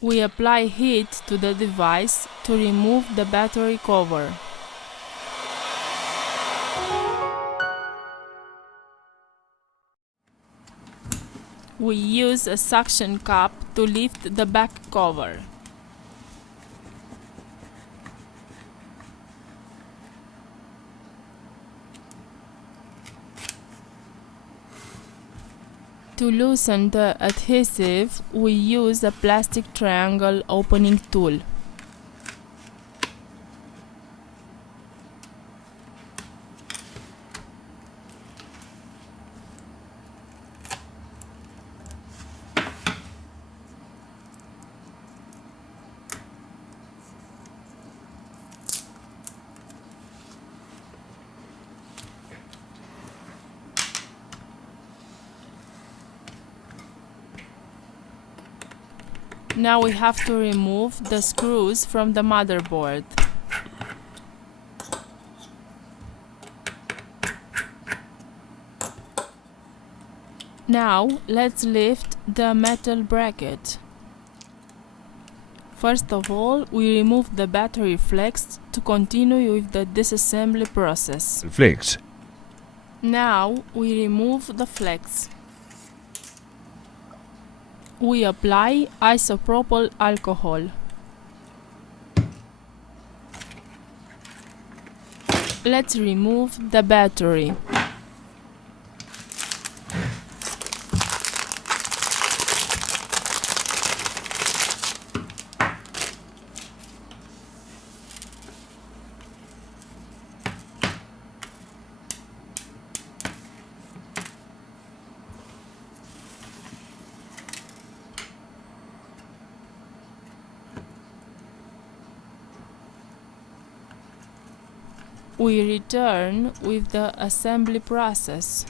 We apply heat to the device to remove the battery cover. We use a suction cup to lift the back cover. To loosen the adhesive, we use a plastic triangle opening tool. Now we have to remove the screws from the motherboard. Now let's lift the metal bracket. First of all, we remove the battery flex to continue with the disassembly process. Flex. Now we remove the flex. We apply isopropyl alcohol. Let's remove the battery. We return with the assembly process.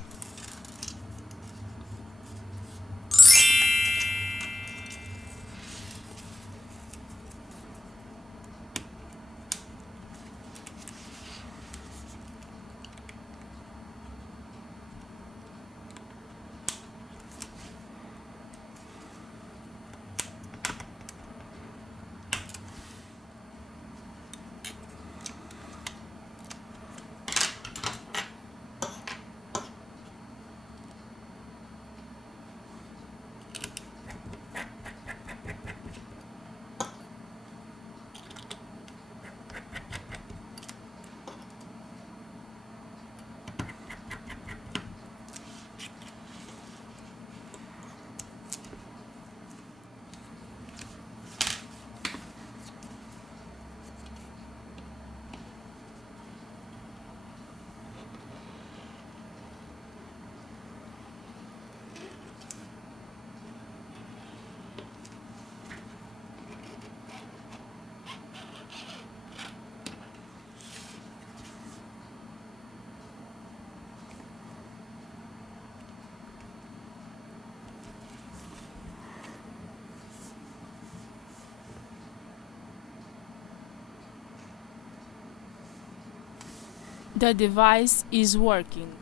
The device is working.